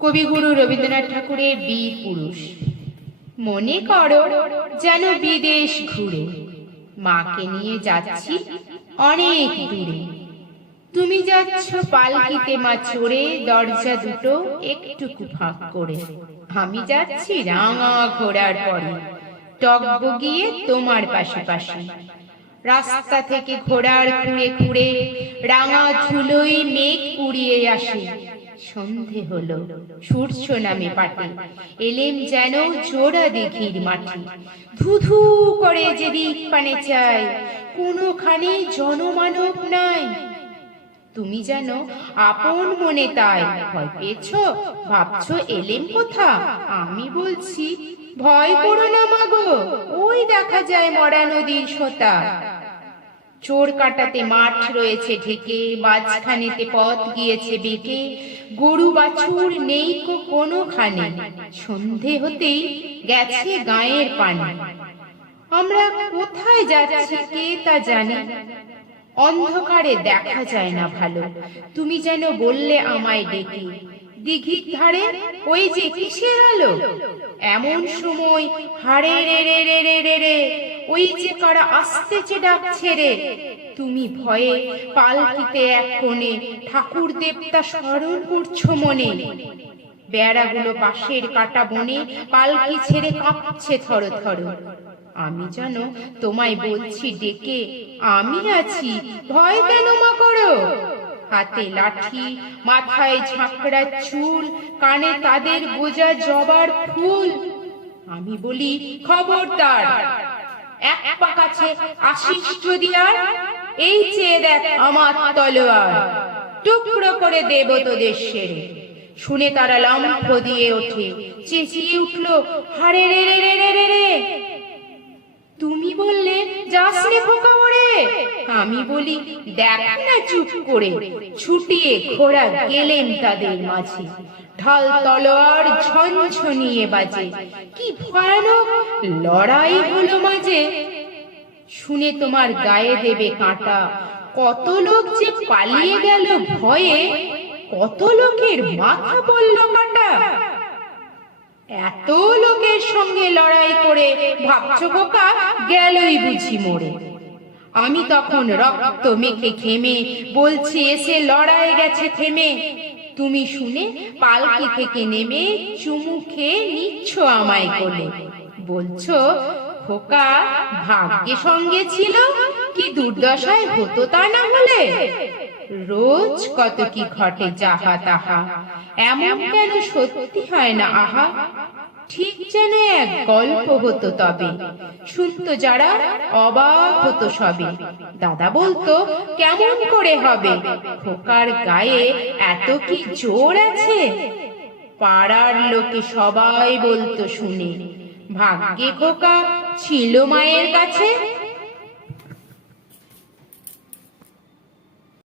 কবিগুরু রবীন্দ্রনাথ ঠাকুরের বীর পুরুষ। মনে করো যেন বিদেশ ঘুরে মাকে নিয়ে যাচ্ছি অনেক দূরে। তুমি যাচ্ছ পালকিতে মা চড়ে, দরজা দুটো একটুকু ফাঁক করে। আমি যাচ্ছি রাঙা ঘোড়ার পরে, টগবগিয়ে তোমার পাশে পাশে। রাস্তা থেকে ঘোড়ার খুঁড়ে খুঁড়ে রাঙা ধুলোই মেঘ উড়িয়ে আসে। সন্ধে হলো, সূর্য নামে পাটে, এলেম যেন জোড়া দিঘির মাঠে। ধুধু করে যে দিক পানে চাই, কোনোখানে জনমানব নাই। তুমি যেন আপন মনে তাই ভয় পেয়েছ, ভাবছো এলেম কোথা। আমি বলছি ভয় করো না মাগো, ওই দেখা যায় মরা নদীর সোতা। চোর কাটাতে মাঠ রয়েছে ঢেকে, মাঝখানেতে পথ গিয়েছে বেঁকে। গরু বাছুর নেই কোনোখানে, সন্ধে হতেই গেছে গায়ের পানে। আমরা কোথায় যাচ্ছি কে তা জানি, অন্ধকারে দেখা যায় না ভালো। তুমি যেন বললে আমায় ডেকে, দিঘির ধারে ওই যে কিসের আলো। এমন সময় হারে রে রে রে রে রে রে, ওই যে কারা আসতেছে ডাকছে রে। তুমি ভয়ে পালকিতে এক কোণে ঠাকুর দেবতা স্মরণ করছো মনে। বেড়াগুলো পাশের কাটা বনে পালকি ছেড়ে কাঁপছে থর থর। আমি যেন তোমায় বলছি ডেকে, আমি আছি, ভয় কেন মা করো। হাতে লাঠি, মাথায় ঝাঁকড়া চুল, কানে তাদের গোজা জবার ফুল। আমি বলি খবরদার, এক পা কাছে আসিস যদি আর, এই চেয়ে দেখ আমার তলোয়ার, টুকরো করে দেব তোদের সেরে। শুনে তারা লম্ফ দিয়ে ওঠে, চেঁচিয়ে উঠলো হারে রে রে রে রে রে রে। তুমি বললে যাস রে খোকা ওরে। আমি বলি দেখ না চুপ করে, ছুটিয়ে ঘোড়া গেলেন তাদের মাঝে। ঢাল তলোয়ার ঝনঝনিয়ে বাজে, কি ভয়ানক লড়াই হলো মাঝে। শুনে তোমার গায়ে দেবে কাঁটা, কত লোক যে পালিয়ে গেল ভয়ে, কত লোকের মাথা পড়ল কাটা। এত লোকের সঙ্গে লড়াই করে ভাবছো খোকা গেলই বুঝি মরে। আমি তখন রক্ত মেখে ঘেমে বলছি এসে লড়াই গেছে থেমে। তুমি শুনে পালকি থেকে নেমে চুমু খেয়ে নিচ্ছ আমায় কোলে, বলছো খোকা ভাগ্যে সঙ্গে ছিল, কি দুর্দশায় হতো তা না হলে। রোজ কত কি ঘটে যাহা তাহা, এমন কেন সত্যি হয় না আহা। ঠিক যেন এক গল্প হতো তবে, শুনতো যারা অবাক হতো সবে। দাদা বলতো কেমন করে হবে, খোকার গায়ে এত কি জোর আছে। পাড়ার লোকে সবাই বলতো শুনে, ভাগ্যে খোকা ছিল মায়ের কাছে।